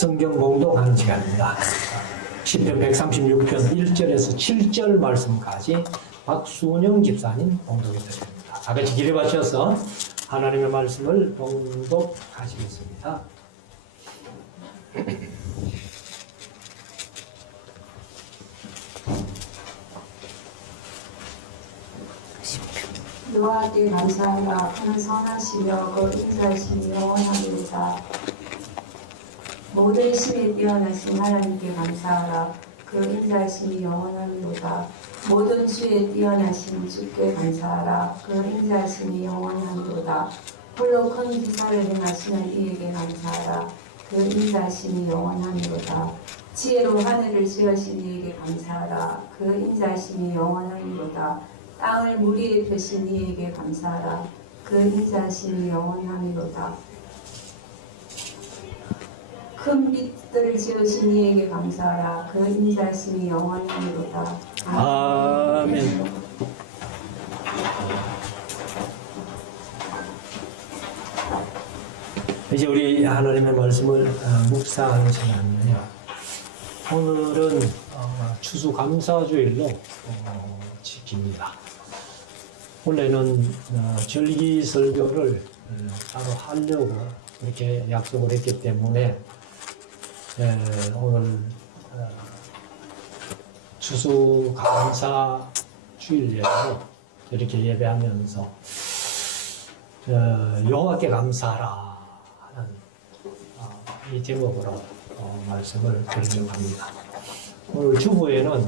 성경 공독하는 시간입니다. 시편 136편 1절에서 7절 말씀까지 박순영 집사님 공독해 드립니다. 다 같이 기대 바쳐서 하나님의 말씀을 봉독하시겠습니다. 여호와께 감사하라. 그는 선하시며 그 인자하심이 영원하리로다. 모든 심에 뛰어나신 하나님께 감사하라. 그 인자하심이 영원하리로다. 모든 수에 뛰어나신 주께 감사하라. 그 인자하심이 영원하리로다. 홀로 큰 기사를 행하시는 이에게 감사하라. 그 인자하심이 영원하리로다. 지혜로 하늘을 지으신 이에게 감사하라. 그 인자하심이 영원하리로다. 땅을 물 위에 펴신 이에게 감사하라. 그 인자하심이 영원하리로다. 큰 빛들을 지으신 이에게 감사하라. 그 인자하심이 영원하리로다. 아멘. 이제 우리 하나님의 말씀을 묵상하는 시간이에요. 오늘은 추수감사주일로 지킵니다. 원래는 절기 설교를 따로 하려고 이렇게 약속을 했기 때문에 오늘 추수감사주일로 이렇게 예배하면서 여호와께 감사하라 하는 이 제목으로 말씀을 드리려고 합니다. 오늘 주부에는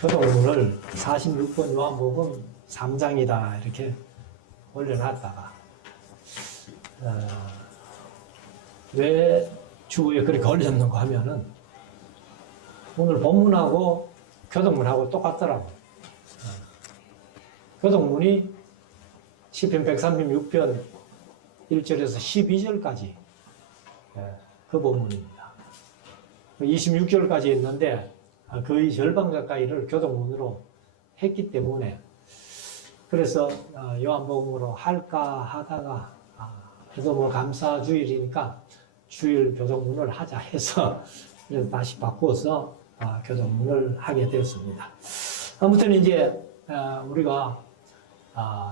교독문을 46번 요한복음 3장이다 이렇게 올려놨다가 왜 주부에 그렇게 올렸는가 하면은 오늘 본문하고 교독문하고 똑같더라고. 교독문이 시편 136편 1절에서 12절까지 그 본문입니다. 26절까지 있는데 거의 절반 가까이를 교독문으로 했기 때문에 그래서 요한복음으로 할까 하다가 그래도 뭐 감사주일이니까 주일 교독문을 하자 해서 그래서 다시 바꿔서 교독문을 하게 되었습니다. 아무튼 이제 우리가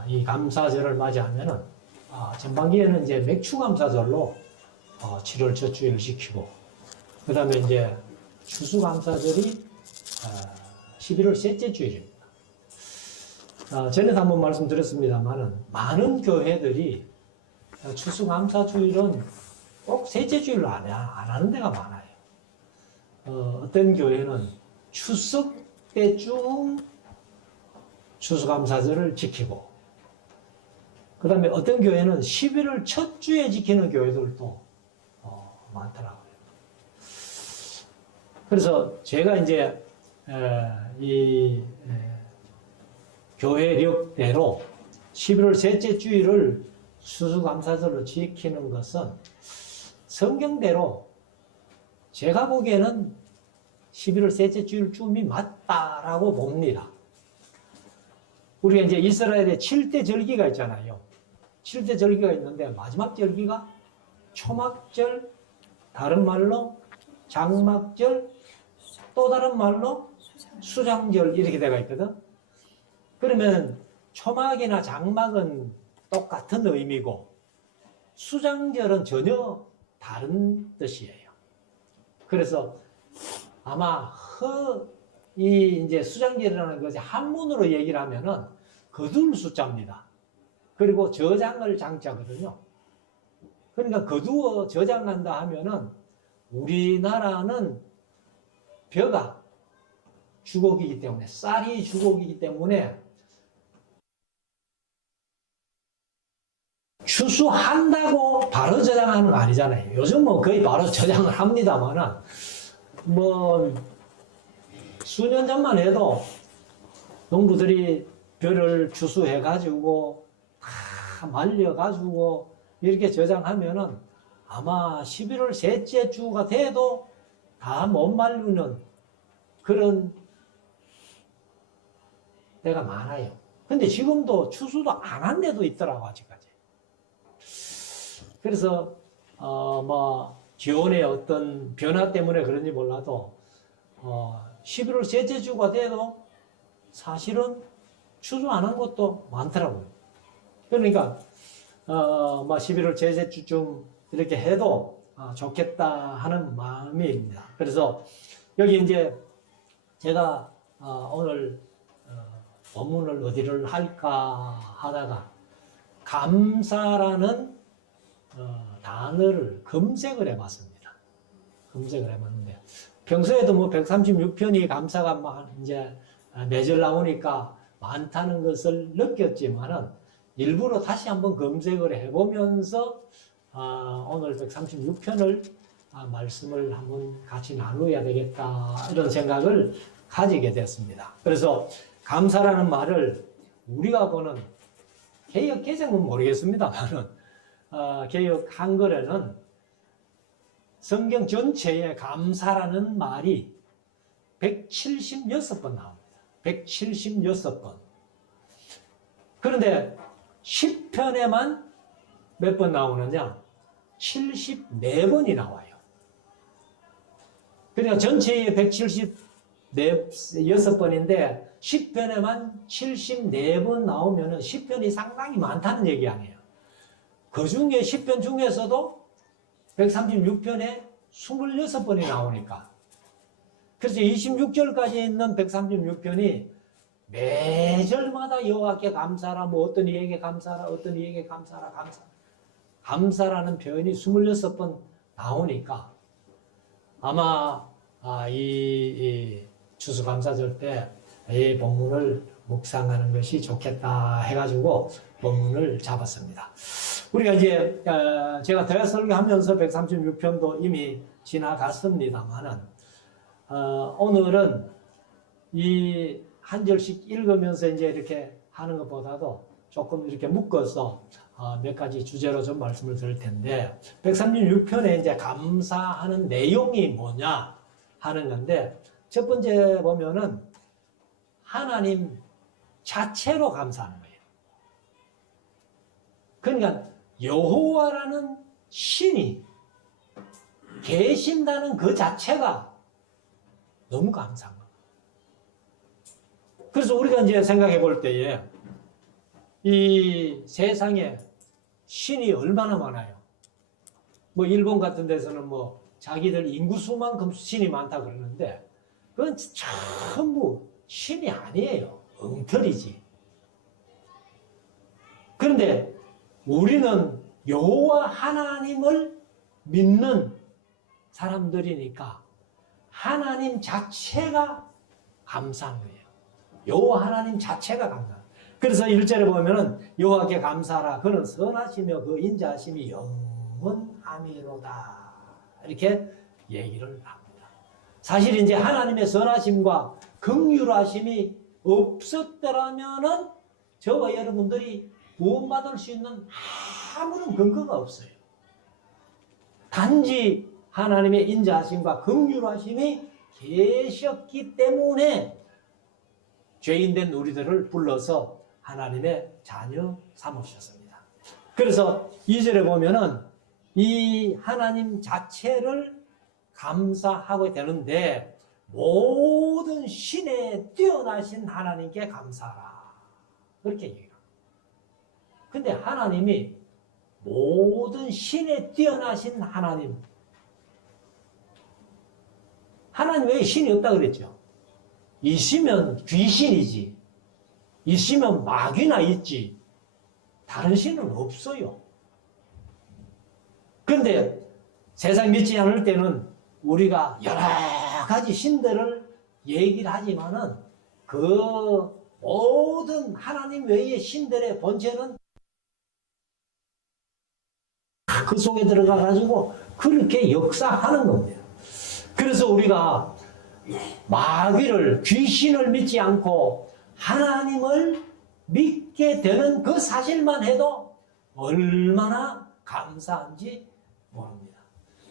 이 감사절을 맞이하면은 전반기에는 이제 맥추감사절로 7월 첫 주일을 지키고 그 다음에 이제 추수감사절이 11월 셋째 주일입니다. 전에도 한번 말씀드렸습니다만은 많은 교회들이 추수감사주일은 꼭 셋째 주일로 안 하는 데가 많아요. 어떤 교회는 추석 때쯤 추수감사절을 지키고 그 다음에 어떤 교회는 11월 첫 주에 지키는 교회들도 많더라고요. 그래서 제가 이제 이 교회력대로 11월 셋째 주일을 추수감사절로 지키는 것은 성경대로 제가 보기에는 11월 셋째 주일쯤이 맞다라고 봅니다. 우리가 이제 이스라엘에 7대 절기가 있잖아요. 7대 절기가 있는데 마지막 절기가 초막절, 다른 말로 장막절, 또 다른 말로 수장절 이렇게 되어 있거든. 그러면 초막이나 장막은 똑같은 의미고 수장절은 전혀 다른 뜻이에요. 그래서 아마 이 이제 수장절이라는 것이 한문으로 얘기를 하면은 거둘 숫자입니다. 그리고 저장을 장자거든요. 그러니까 거두어 저장한다 하면은 우리나라는 벼가 주곡이기 때문에 쌀이 주곡이기 때문에 추수한다고 바로 저장하는 거 아니잖아요. 요즘 뭐 거의 바로 저장을 합니다만은 뭐 수년 전만 해도 농부들이 벼를 추수해가지고 다 말려가지고 이렇게 저장하면은 아마 11월 셋째 주가 돼도 다 못 말리는 그런 때가 많아요. 근데 지금도 추수도 안 한 데도 있더라고, 아직까지. 그래서, 기온의 어떤 변화 때문에 그런지 몰라도 11월 셋째 주가 돼도 사실은 추수 안 한 곳도 많더라고요. 그러니까 11월 셋째 주쯤 이렇게 해도 좋겠다 하는 마음입니다. 그래서 여기 이제 제가 오늘 본문을 어디를 할까 하다가 감사라는 단어를 검색을 해봤습니다. 검색을 해봤는데 평소에도 뭐 136편이 감사가 막 이제 매절 나오니까 많다는 것을 느꼈지만은 일부러 다시 한번 검색을 해보면서 오늘 136편을 말씀을 한번 같이 나누어야 되겠다 이런 생각을 가지게 됐습니다. 그래서 감사라는 말을 우리가 보는 개역 개정은 모르겠습니다만은 개역 한글에는 성경 전체에 감사라는 말이 176번 나옵니다. 176번. 그런데 10편에만 몇 번 나오느냐? 74번이 나와요. 그러니까 전체에 176번인데 10편에만 74번 나오면 10편이 상당히 많다는 얘기 아니에요. 그 중에 10편 중에서도 136편에 26번이 나오니까. 그래서 26절까지 있는 136편이 매절마다 여호와께 감사라, 뭐 어떤 이에게 감사라, 어떤 이에게 감사라, 감사라는 표현이 26번 나오니까 아마 이 추수감사절 때 이 본문을 묵상하는 것이 좋겠다 해가지고 본문을 잡았습니다. 우리가 이제 제가 대화 설교하면서 136편도 이미 지나갔습니다만은 오늘은 이 한 절씩 읽으면서 이제 이렇게 하는 것보다도 조금 이렇게 묶어서 몇 가지 주제로 좀 말씀을 드릴 텐데 136편에 이제 감사하는 내용이 뭐냐 하는 건데 첫 번째 보면은 하나님 자체로 감사하는 거예요. 그러니까 여호와라는 신이 계신다는 그 자체가 너무 감사한 거예요. 그래서 우리가 이제 생각해 볼 때에 이 세상에 신이 얼마나 많아요. 뭐 일본 같은 데서는 뭐 자기들 인구수만큼 신이 많다 그러는데 그건 전부 신이 아니에요. 엉터리지. 그런데 우리는 여호와 하나님을 믿는 사람들이니까 하나님 자체가 감사한 거예요. 여호와 하나님 자체가 감사해요. 그래서 1절에 보면은 여호와께 감사하라. 그는 선하시며 그 인자하심이 영원함이로다. 이렇게 얘기를 합니다. 사실 이제 하나님의 선하심과 긍휼하심이 없었더라면은 저와 여러분들이 구원받을 수 있는 아무런 근거가 없어요. 단지 하나님의 인자하심과 긍휼하심이 계셨기 때문에 죄인된 우리들을 불러서 하나님의 자녀 삼으셨습니다. 그래서 2절에 보면은 이 하나님 자체를 감사하게 되는데 모든 신에 뛰어나신 하나님께 감사하라. 그렇게 얘기합니다. 근데 하나님이 모든 신에 뛰어나신 하나님. 하나님 왜 신이 없다 그랬죠? 있으면 귀신이지. 있으면 마귀나 있지. 다른 신은 없어요. 그런데 세상 믿지 않을 때는 우리가 여러 가지 신들을 얘기를 하지만은 그 모든 하나님 외의 신들의 본체는 그 속에 들어가 가지고 그렇게 역사하는 겁니다. 그래서 우리가 마귀를, 귀신을 믿지 않고 하나님을 믿게 되는 그 사실만 해도 얼마나 감사한지 모릅니다.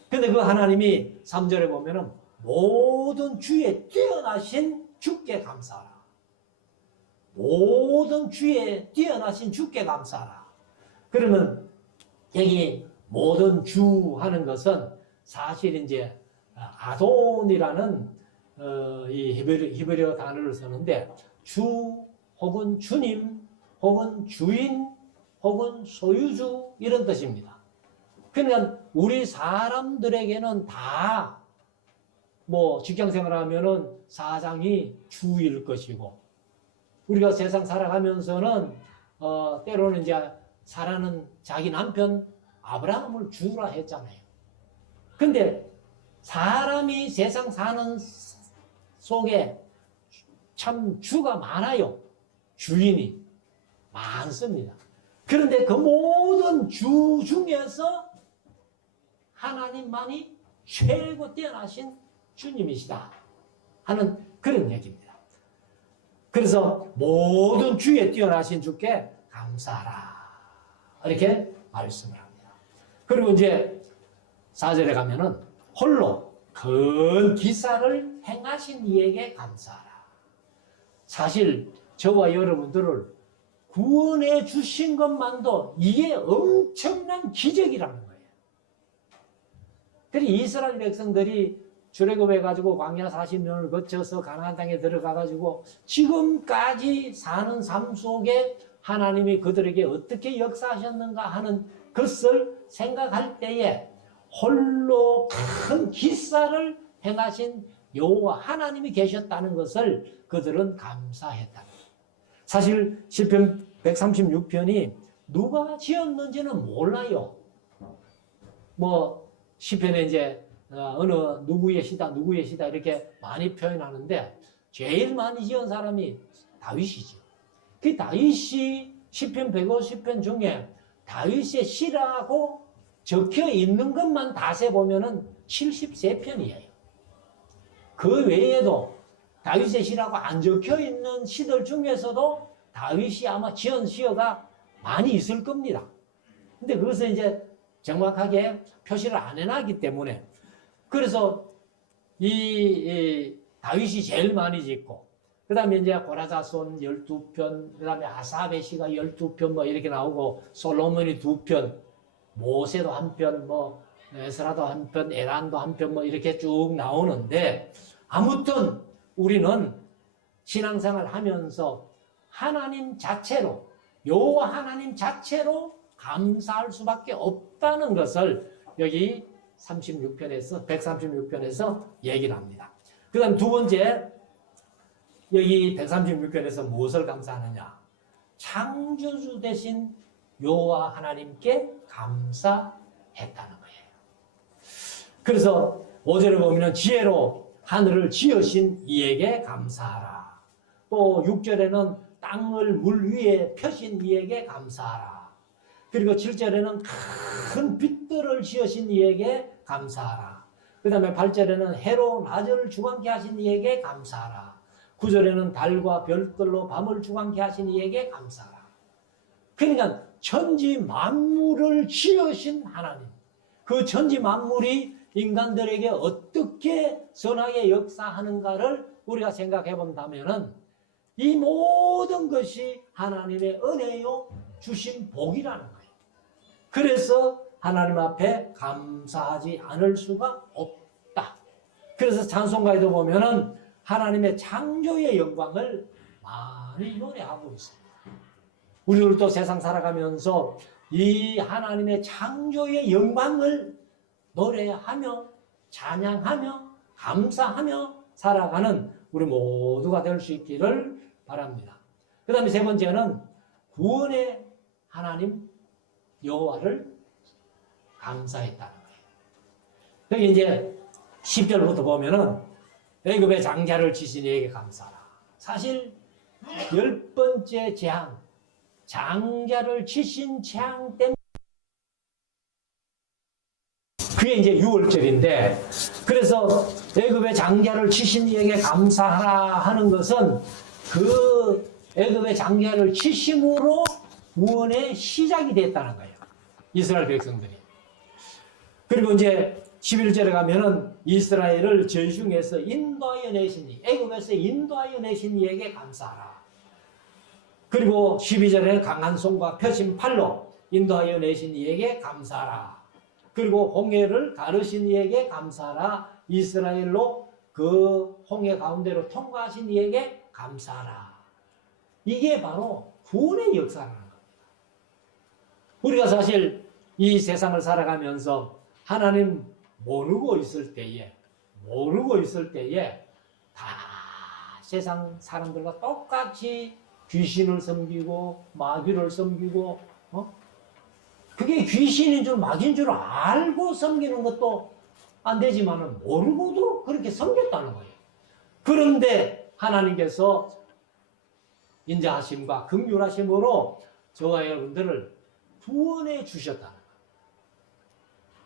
근데 그 하나님이 3절에 보면은 모든 주에 뛰어나신 주께 감사하라. 모든 주에 뛰어나신 주께 감사하라. 그러면 여기 모든 주 하는 것은 사실 이제 아돈이라는 이 히브리어 단어를 쓰는데 주 혹은 주님 혹은 주인 혹은 소유주 이런 뜻입니다. 그러니까 우리 사람들에게는 다 뭐 직장 생활하면은 사장이 주일 것이고 우리가 세상 살아가면서는 때로는 이제 사라는 자기 남편 아브라함을 주라 했잖아요. 근데 사람이 세상 사는 속에 참 주가 많아요. 주인이 많습니다. 그런데 그 모든 주 중에서 하나님만이 최고 뛰어나신 주님이시다 하는 그런 얘기입니다. 그래서 모든 주에 뛰어나신 주께 감사하라 이렇게 말씀을 합니다. 그리고 이제 4절에 가면은 홀로 큰 기사를 행하신 이에게 감사하라. 사실 저와 여러분들을 구원해 주신 것만도 이게 엄청난 기적이라는 거예요. 그래서 이스라엘 백성들이 출애굽해가지고 광야 40년을 거쳐서 가나안 땅에 들어가가지고 지금까지 사는 삶 속에 하나님이 그들에게 어떻게 역사하셨는가 하는 것을 생각할 때에 홀로 큰 기사를 행하신 여호와 하나님이 계셨다는 것을 그들은 감사했다. 사실 시편 136편이 누가 지었는지는 몰라요. 뭐 시편에 이제 어느 누구의 시다 이렇게 많이 표현하는데 제일 많이 지은 사람이 다윗이죠. 그 다윗이 시편 150편 중에 다윗의 시라고 적혀 있는 것만 다 세보면은 73편이에요. 그 외에도 다윗의 시라고 안 적혀 있는 시들 중에서도 다윗이 아마 지은 시가 많이 있을 겁니다. 근데 그것을 이제 정확하게 표시를 안 해놨기 때문에 그래서 이 다윗이 제일 많이 짓고 그 다음에 이제 고라자손 12편 그 다음에 아삽의 시가 12편 뭐 이렇게 나오고 솔로몬이 2편 모세도 1편 뭐 에스라도 1편 에란도 1편 뭐 이렇게 쭉 나오는데 아무튼 우리는 신앙생활 하면서 하나님 자체로 여호와 하나님 자체로 감사할 수밖에 없다는 것을 여기 136편에서 얘기를 합니다. 그 다음 두 번째, 여기 136편에서 무엇을 감사하느냐? 창조주 되신 여호와 하나님께 감사했다는 거예요. 그래서 5절에 보면 지혜로 하늘을 지으신 이에게 감사하라. 또 6절에는 땅을 물 위에 펴신 이에게 감사하라. 그리고 7절에는 큰 빛들을 지으신 이에게 감사하라. 그 다음에 8절에는 해로 낮을 주관케 하신 이에게 감사하라. 9절에는 달과 별들로 밤을 주관케 하신 이에게 감사하라. 그러니까 천지 만물을 지으신 하나님, 그 천지 만물이 인간들에게 어떻게 선하게 역사하는가를 우리가 생각해 본다면은 이 모든 것이 하나님의 은혜요 주신 복이라는 거예요. 그래서 하나님 앞에 감사하지 않을 수가 없다. 그래서 찬송가에도 보면은 하나님의 창조의 영광을 많이 노래하고 있습니다. 우리들도 세상 살아가면서 이 하나님의 창조의 영광을 노래하며 찬양하며 감사하며 살아가는 우리 모두가 될 수 있기를 바랍니다. 그 다음에 세 번째는 구원의 하나님 여호와를 감사했다는 거예요. 여기 이제 10절부터 보면은 애굽의 장자를 치신 이에게 감사하라. 사실 10번째 재앙, 장자를 치신 재앙 때문에 그게 이제 6월절인데 그래서 애굽의 장자를 치신 이에게 감사하라 하는 것은 그 애굽의 장자를 치심으로 구원의 시작이 됐다는 거예요. 이스라엘 백성들이. 그리고 이제 11절에 가면은 이스라엘을 전중에서 인도하여 내신 이, 애굽에서 인도하여 내신 이에게 감사하라. 그리고 12절에는 강한 손과 펴신 팔로 인도하여 내신 이에게 감사하라. 그리고 홍해를 가르신 이에게 감사하라. 이스라엘로 그 홍해 가운데로 통과하신 이에게 감사하라. 이게 바로 구원의 역사라는 겁니다. 우리가 사실 이 세상을 살아가면서 하나님 모르고 있을 때에 다 세상 사람들과 똑같이 귀신을 섬기고 마귀를 섬기고 그게 귀신인 줄 마귀인 줄 알고 섬기는 것도 안 되지만은 모르고도 그렇게 섬겼다는 거예요. 그런데 하나님께서 인자하심과 긍휼하심으로 저와 여러분들을 구원해 주셨다는 거예요.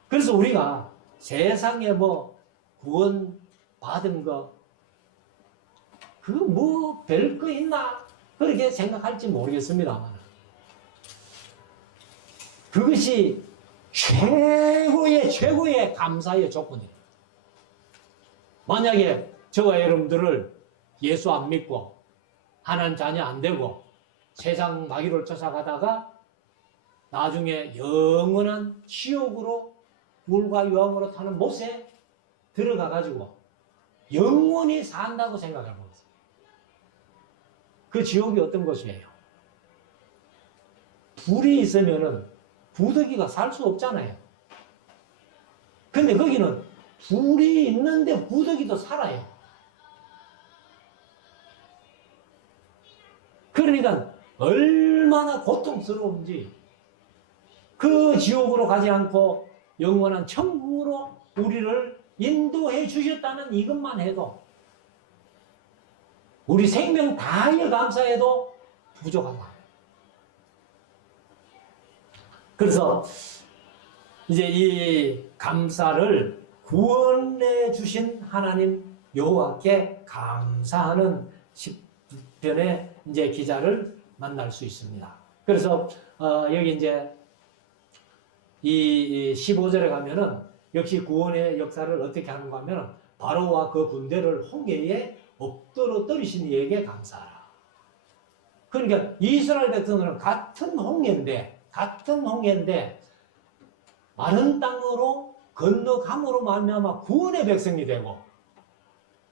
그래서 우리가 세상에 뭐 구원 받은 거 그거 뭐 별 거 있나 그렇게 생각할지 모르겠습니다만 그것이 최고의 감사의 조건입니다. 만약에 저와 여러분들을 예수 안 믿고 하나님 자녀 안 되고 세상 마귀를 쫓아가다가 나중에 영원한 지옥으로 물과 유황으로 타는 못에 들어가 가지고 영원히 산다고 생각해 보세요. 그 지옥이 어떤 곳이에요? 불이 있으면은 부더기가 살 수 없잖아요. 근데 거기는 불이 있는데 부더기도 살아요. 그러니까 얼마나 고통스러운지 그 지옥으로 가지 않고 영원한 천국으로 우리를 인도해 주셨다는 이것만 해도 우리 생명 다하여 감사해도 부족하다. 그래서 이제 이 감사를 구원해 주신 하나님 여호와께 감사하는 시편의 이제 기자를 만날 수 있습니다. 그래서 여기 이제 이 15절에 가면은 역시 구원의 역사를 어떻게 하는가 하면은 바로와 그 군대를 홍해에 엎드러 떨이신 이에게 감사하라. 그러니까 이스라엘 백성들은 같은 홍해인데 마른 땅으로 건너감으로 말미암아 구원의 백성이 되고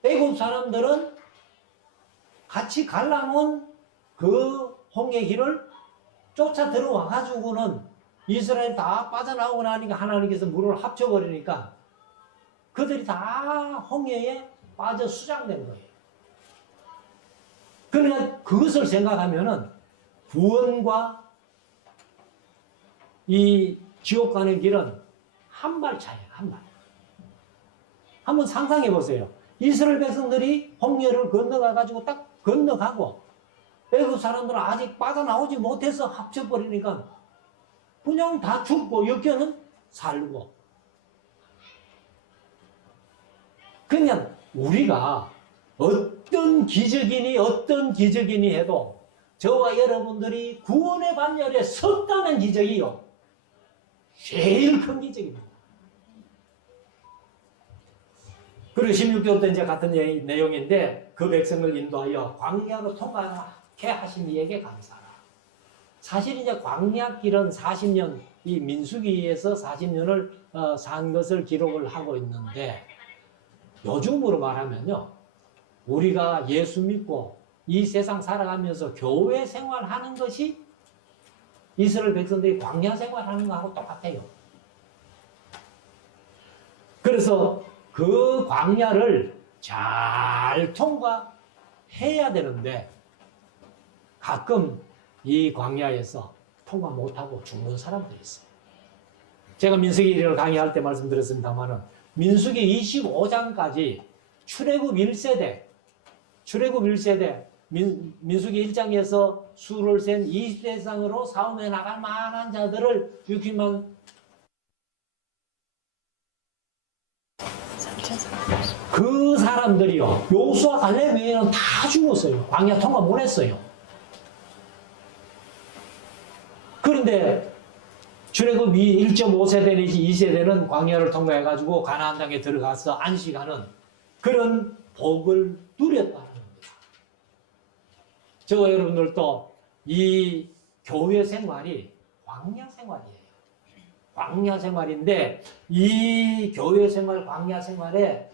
애굽 사람들은 같이 갈라놓은 그 홍해 길을 쫓아 들어와 가지고는 이스라엘 다 빠져나오고 나니까 하나님께서 물을 합쳐버리니까 그들이 다 홍해에 빠져 수장된 거예요. 그러니까 그것을 생각하면은 구원과 이 지옥 가는 길은 한 발 차이에요. 한 발. 한번 상상해 보세요. 이스라엘 백성들이 홍해를 건너가 가지고 딱 건너가고 애굽 사람들은 아직 빠져나오지 못해서 합쳐버리니까 그냥 다 죽고 여기는 살고. 그냥 우리가 어떤 기적이니 해도 저와 여러분들이 구원의 반열에 섰다는 기적이요. 제일 큰 기적입니다. 그리고 16절도 이제 같은 내용인데 그 백성을 인도하여 광야로 통과하게 하신 이에게 감사하라. 사실 이제 광야길은 40년, 이 민수기에서 40년을 산 것을 기록을 하고 있는데 요즘으로 말하면요. 우리가 예수 믿고 이 세상 살아가면서 교회 생활하는 것이 이스라엘 백성들이 광야 생활하는 거하고 똑같아요. 그래서 그 광야를 잘 통과해야 되는데 가끔 이 광야에서 통과 못하고 죽는 사람들이 있어요. 제가 민수기를 강의할 때 말씀드렸습니다만은 민수기 25장까지 출애굽 1세대 민수기 1장에서 수를 센 20대상으로 싸움에 나갈 만한 자들을 60만 그 사람들이요. 요수와 갈렙 외에는 다 죽었어요. 광야 통과 못했어요. 그런데 출애굽 1.5세대 내지 2세대는 광야를 통과해가지고 가나안 땅에 들어가서 안식하는 그런 복을 누렸다는 겁니다. 저와 여러분들도 이 교회 생활이 광야 생활이에요. 광야 생활인데 이 교회 생활, 광야 생활에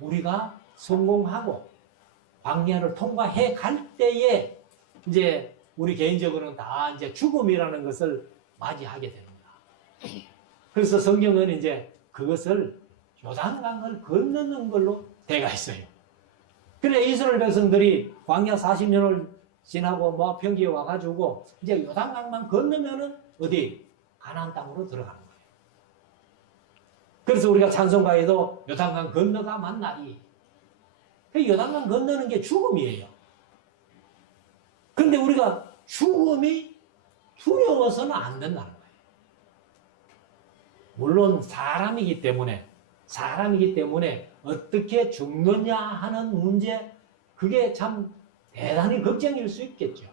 우리가 성공하고 광야를 통과해 갈 때에 이제 우리 개인적으로는 다 이제 죽음이라는 것을 맞이하게 됩니다. 그래서 성경은 이제 그것을 요단강을 건너는 걸로 되어 있어요. 그래 이스라엘 백성들이 광야 40년을 지나고 뭐 평지에 와가지고 이제 요단강만 건너면은 어디 가나안 땅으로 들어가는 거예요. 그래서 우리가 찬송가에도 요단강 건너가 만나리. 그 요단강 건너는 게 죽음이에요. 그런데 우리가 죽음이 두려워서는 안 된다는 거예요. 물론 사람이기 때문에 어떻게 죽느냐 하는 문제, 그게 참 대단히 걱정일 수 있겠죠.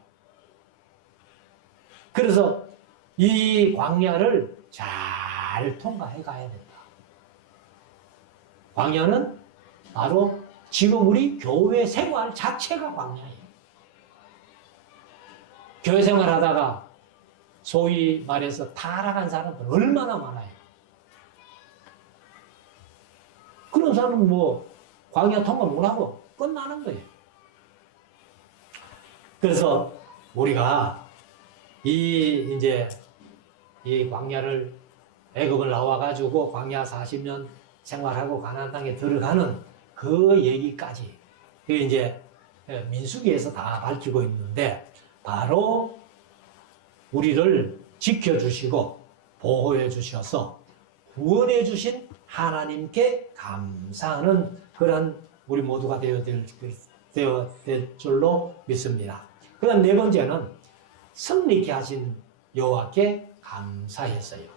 그래서 이 광야를 잘 통과해 가야 된다. 광야는 바로 지금 우리 교회 생활 자체가 광야예요. 교회 생활 하다가 소위 말해서 타락한 사람들 얼마나 많아요. 그런 사람은 뭐 광야 통과 못하고 끝나는 거예요. 그래서 우리가 이제 이 광야를 애굽을 나와가지고 광야 40년 생활하고 가나안 땅에 들어가는 그 얘기까지 그 이제 민수기에서 다 밝히고 있는데 바로 우리를 지켜주시고 보호해 주셔서 구원해 주신 하나님께 감사하는 그런 우리 모두가 되어야 될 줄로 믿습니다. 그 다음 네 번째는 승리케 하신 여호와께 감사했어요.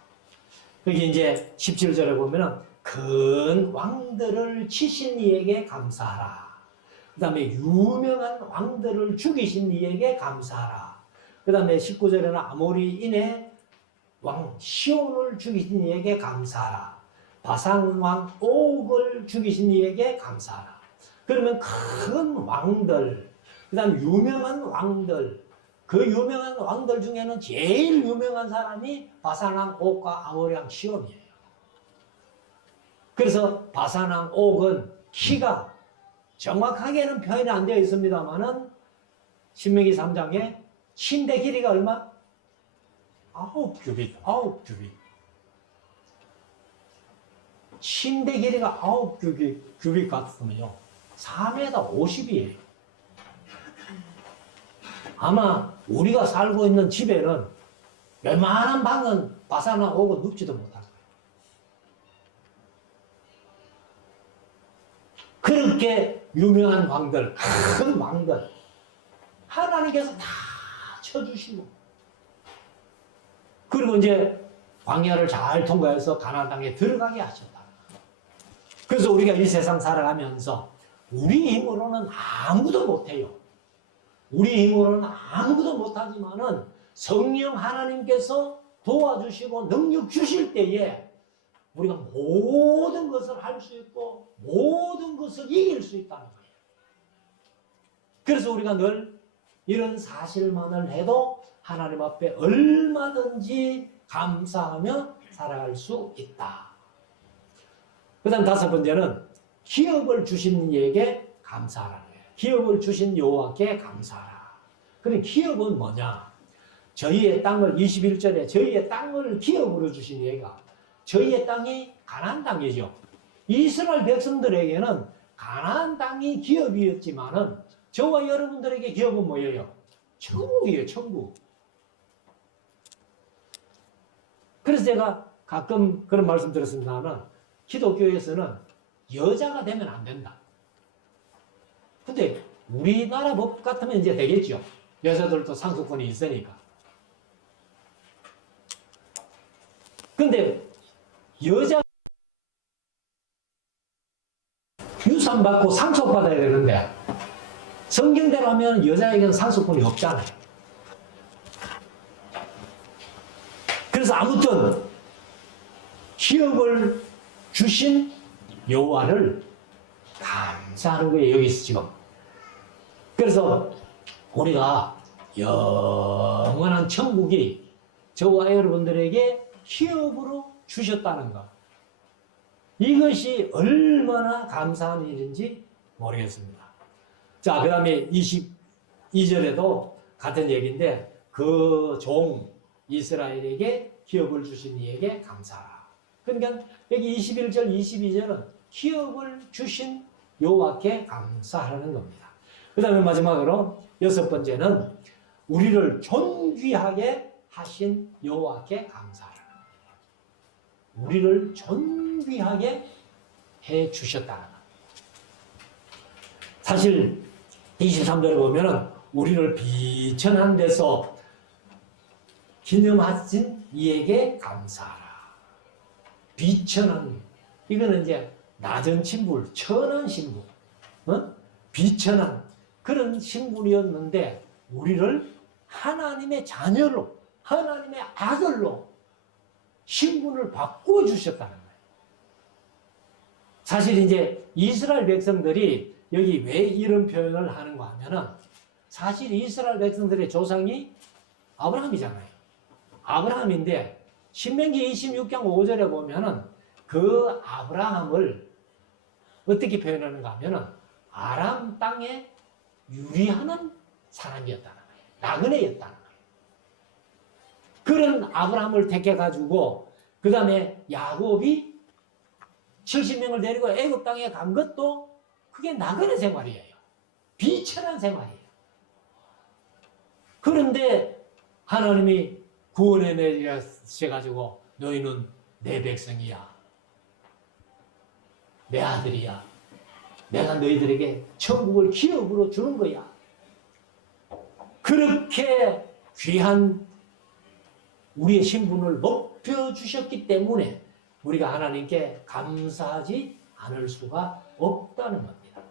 여기 이제 17절에 보면은 큰 왕들을 치신 이에게 감사하라. 그 다음에 유명한 왕들을 죽이신 이에게 감사하라. 그 다음에 19절에는 아모리인의 왕 시온을 죽이신 이에게 감사하라. 바산 왕 옥을 죽이신 이에게 감사하라. 그러면 큰 왕들, 그 다음 유명한 왕들, 그 유명한 왕들 중에는 제일 유명한 사람이 바산 왕 옥과 아모리 왕 시온이에요. 그래서 바산 왕 옥은 키가 정확하게는 표현이 안 되어 있습니다만은 신명기 3장에 침대 길이가 얼마? 9규빗. 침대 길이가 9규빗 같으면요 4m 50이에요. 아마 우리가 살고 있는 집에는 웬만한 방은 바사나 오고 눕지도 못할 거예요. 그렇게 유명한 왕들, 큰 왕들 하나님께서 다 쳐주시고 그리고 이제 광야를 잘 통과해서 가나안 땅에 들어가게 하셨다. 그래서 우리가 이 세상 살아가면서 우리 힘으로는 아무도 못해요. 우리 힘으로는 아무도 못하지만은 성령 하나님께서 도와주시고 능력 주실 때에 우리가 모든 것을 할 수 있고 모든 것을 이길 수 있다는 거예요. 그래서 우리가 늘 이런 사실만을 해도 하나님 앞에 얼마든지 감사하며 살아갈 수 있다. 그 다음 다섯 번째는 기업을 주신 이에게 감사하라는 거예요. 기업을 주신 여호와께 감사하라. 그럼 기업은 뭐냐? 저희의 땅을 21절에 저희의 땅을 기업으로 주신 얘가 저희의 땅이 가나안 땅이죠. 이스라엘 백성들에게는 가나안 땅이 기업이었지만은 저와 여러분들에게 기업은 뭐예요? 천국이에요, 천국. 그래서 제가 가끔 그런 말씀 들었습니다만 기독교에서는 여자가 되면 안 된다. 근데 우리나라 법 같으면 이제 되겠죠. 여자들도 상속권이 있으니까. 근데 여자 유산 받고 상속받아야 되는데 성경대로 하면 여자에게는 상속권이 없잖아요. 그래서 아무튼 기업을 주신 여호와를 감사하는 거예요. 여기서 지금. 그래서 우리가 영원한 천국이 저와 여러분들에게 기업으로 주셨다는 것. 이것이 얼마나 감사한 일인지 모르겠습니다. 자, 그 다음에 22절에도 같은 얘기인데, 그 종 이스라엘에게 기업을 주신 이에게 감사하라. 그러니까 여기 21절, 22절은 기업을 주신 여호와께 감사하는 겁니다. 그 다음에 마지막으로 6번째는 우리를 존귀하게 하신 여호와께 감사하라. 우리를 존귀하게 해 주셨다는 것. 사실 23절에 보면은 우리를 비천한 데서 기념하신 이에게 감사하라. 비천한, 이거는 이제 낮은 신분, 천한 신분, 비천한 그런 신분이었는데 우리를 하나님의 자녀로, 하나님의 아들로 신분을 바꿔주셨다는 거예요. 사실 이제 이스라엘 백성들이 여기 왜 이런 표현을 하는가 하면은 사실 이스라엘 백성들의 조상이 아브라함이잖아요. 아브라함인데 신명기 26장 5절에 보면은 그 아브라함을 어떻게 표현하는가 하면은 아람 땅에 유리하는 사람이었다는 거예요. 나그네였다는 거예요. 그런 아브라함을 택해가지고 그 다음에 야곱이 70명을 데리고 애굽 땅에 간 것도 그게 나그네 생활이에요. 비천한 생활이에요. 그런데 하나님이 구원해 내려주셔가지고 너희는 내 백성이야. 내 아들이야. 내가 너희들에게 천국을 기업으로 주는 거야. 그렇게 귀한 우리의 신분을 높여주셨기 때문에 우리가 하나님께 감사하지 않을 수가 없다는 겁니다.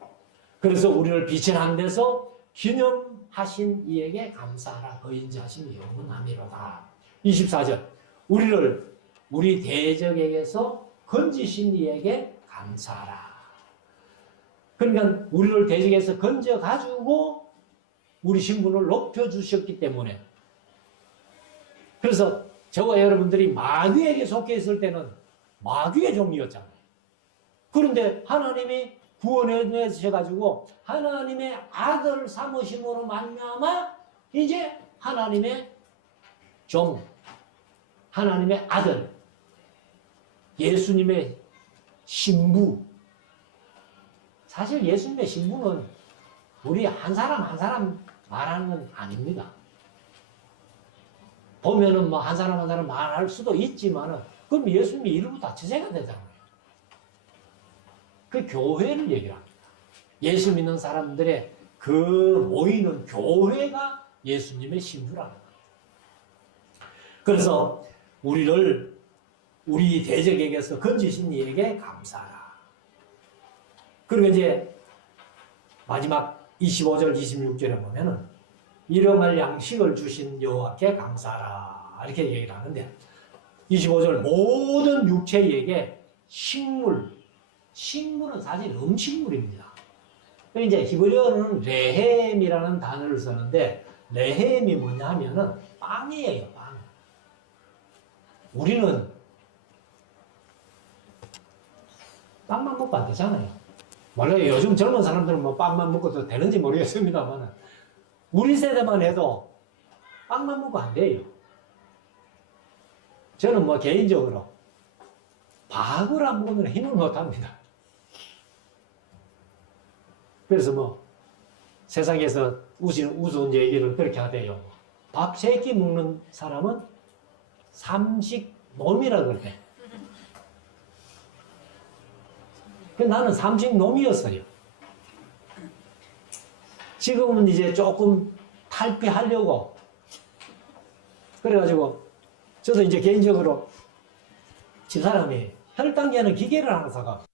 그래서 우리를 비천한 데서 기념하신 이에게 감사하라. 거인자심이 영원하미로다. 24절 우리를 우리 대적에게서 건지신 이에게 감사하라. 그러니까 우리를 대적에서 건져가지고 우리 신분을 높여주셨기 때문에 그래서 저와 여러분들이 마귀에게 속해 있을 때는 마귀의 종이었잖아요. 그런데 하나님이 구원해 내셔가지고 하나님의 아들 삼으심으로 말미암아 이제 하나님의 종, 하나님의 아들, 예수님의 신부. 사실 예수님의 신부는 우리 한 사람 한 사람 말하는 건 아닙니다. 보면은 뭐 한 사람 한 사람 말할 수도 있지만은 그럼 예수님이 이름부 자체가 되잖아요. 그 교회를 얘기합니다. 예수 믿는 사람들의 그 모이는 교회가 예수님의 신부라는 거예요. 그래서 우리를 우리 대적에게서 건지신 이에게 감사하라. 그리고 이제 마지막 25절 26절에 보면은 일용할 양식을 주신 여호와께 감사하라 이렇게 얘기를 하는데 25절 모든 육체에게 식물은 사실 음식물입니다. 이제 히브리어는 레헴이라는 단어를 쓰는데 레헴이 뭐냐 하면은 빵이에요. 빵. 우리는 빵만 먹고 안 되잖아요. 원래 요즘 젊은 사람들은 뭐 빵만 먹고도 되는지 모르겠습니다만 우리 세대만 해도 빵만 먹고 안 돼요. 저는 뭐 개인적으로 밥을 안 먹으면 힘을 못 합니다. 그래서 뭐 세상에서 우스운 얘기를 그렇게 하대요. 밥 3끼 먹는 사람은 삼식놈이라 그러대. 나는 삼식놈이었어요. 지금은 이제 조금 탈피하려고 그래가지고 저도 이제 개인적으로 집사람이 혈당계하는 기계를 하나 사가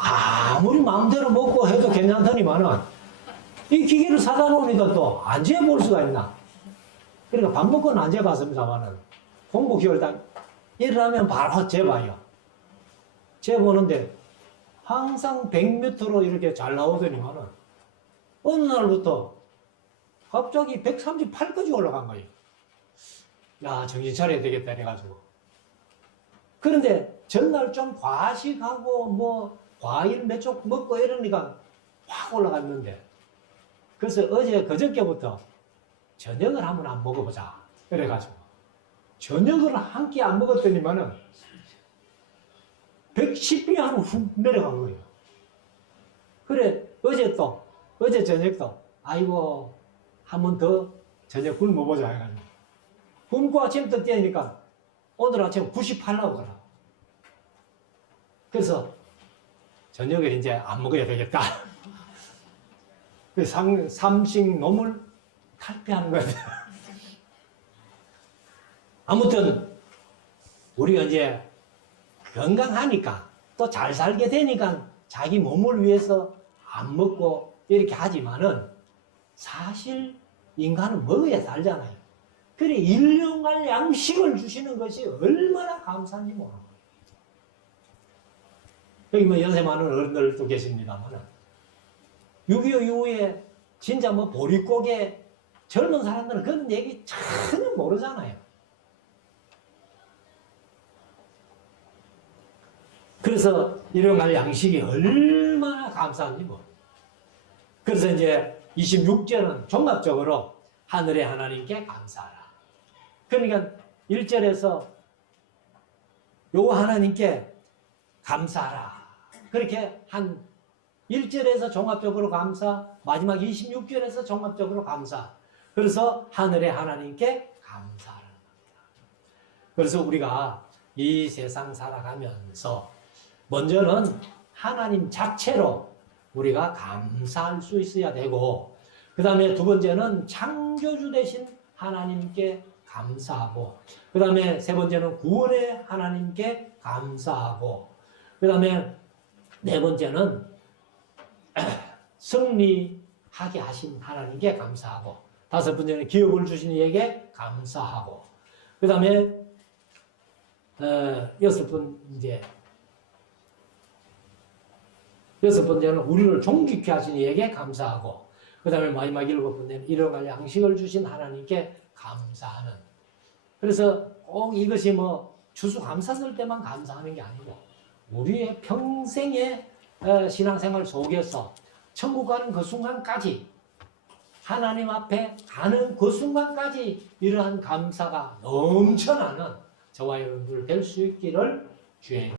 아무리 마음대로 먹고 해도 괜찮더니만은 이 기계를 사다 놓으니까 또 안 재볼 수가 있나. 그러니까 밥 먹고는 안 재봤습니다만은 공복 혈당 일어나면 바로 재봐요. 재보는데 항상 100m로 이렇게 잘 나오더니만은 어느 날부터 갑자기 138까지 올라간 거예요. 야, 정신 차려야 되겠다 해가지고. 그런데 전날 좀 과식하고 뭐 과일 몇 쪽 먹고 이러니까 확 올라갔는데, 그래서 어제 그저께부터 저녁을 한번 안 먹어보자 그래가지고 저녁을 한 끼 안 먹었더니만은 110이 한 훅 내려간 거예요. 그래 어제 저녁도 아이고 한 번 더 저녁 굶어보자 해가지고 굶고 아침부터 깨니까 오늘 아침 98 나오더라. 그래서 저녁에 이제 안 먹어야 되겠다. 그 삼식 놈을 탈피하는 거야. 아무튼 우리가 이제 건강하니까 또 잘 살게 되니까 자기 몸을 위해서 안 먹고 이렇게 하지만은 사실 인간은 먹어야 살잖아요. 그래 일용할 양식을 주시는 것이 얼마나 감사한지 모르는 거예요. 여기 뭐 연세 많은 어른들도 계십니다만은 6.25 이후에 진짜 뭐 보릿고개 젊은 사람들은 그런 얘기 전혀 모르잖아요. 그래서 일용할 양식이 얼마나 감사한지 뭐. 그래서 이제 26절은 종합적으로 하늘의 하나님께 감사하라. 그러니까 1절에서 요 하나님께 감사하라. 그렇게 한 1절에서 종합적으로 감사, 마지막 26절에서 종합적으로 감사. 그래서 하늘의 하나님께 감사하라는 겁니다. 그래서 우리가 이 세상 살아가면서 먼저는 하나님 자체로 우리가 감사할 수 있어야 되고, 그 다음에 두 번째는 창조주 되신 하나님께 감사하고, 그 다음에 세 번째는 구원의 하나님께 감사하고, 그 다음에 네 번째는 승리하게 하신 하나님께 감사하고, 다섯 번째는 기업을 주신 이에게 감사하고, 그 다음에 여섯 번째는 우리를 존귀케 하신 이에게 감사하고, 그 다음에 마지막 일곱 번째는 일용할 양식을 주신 하나님께 감사하는. 그래서 꼭 이것이 뭐 추수감사절 때만 감사하는 게 아니고 우리의 평생의 신앙생활 속에서 천국 가는 그 순간까지, 하나님 앞에 가는 그 순간까지 이러한 감사가 넘쳐나는 저와 여러분들 될 수 있기를 주의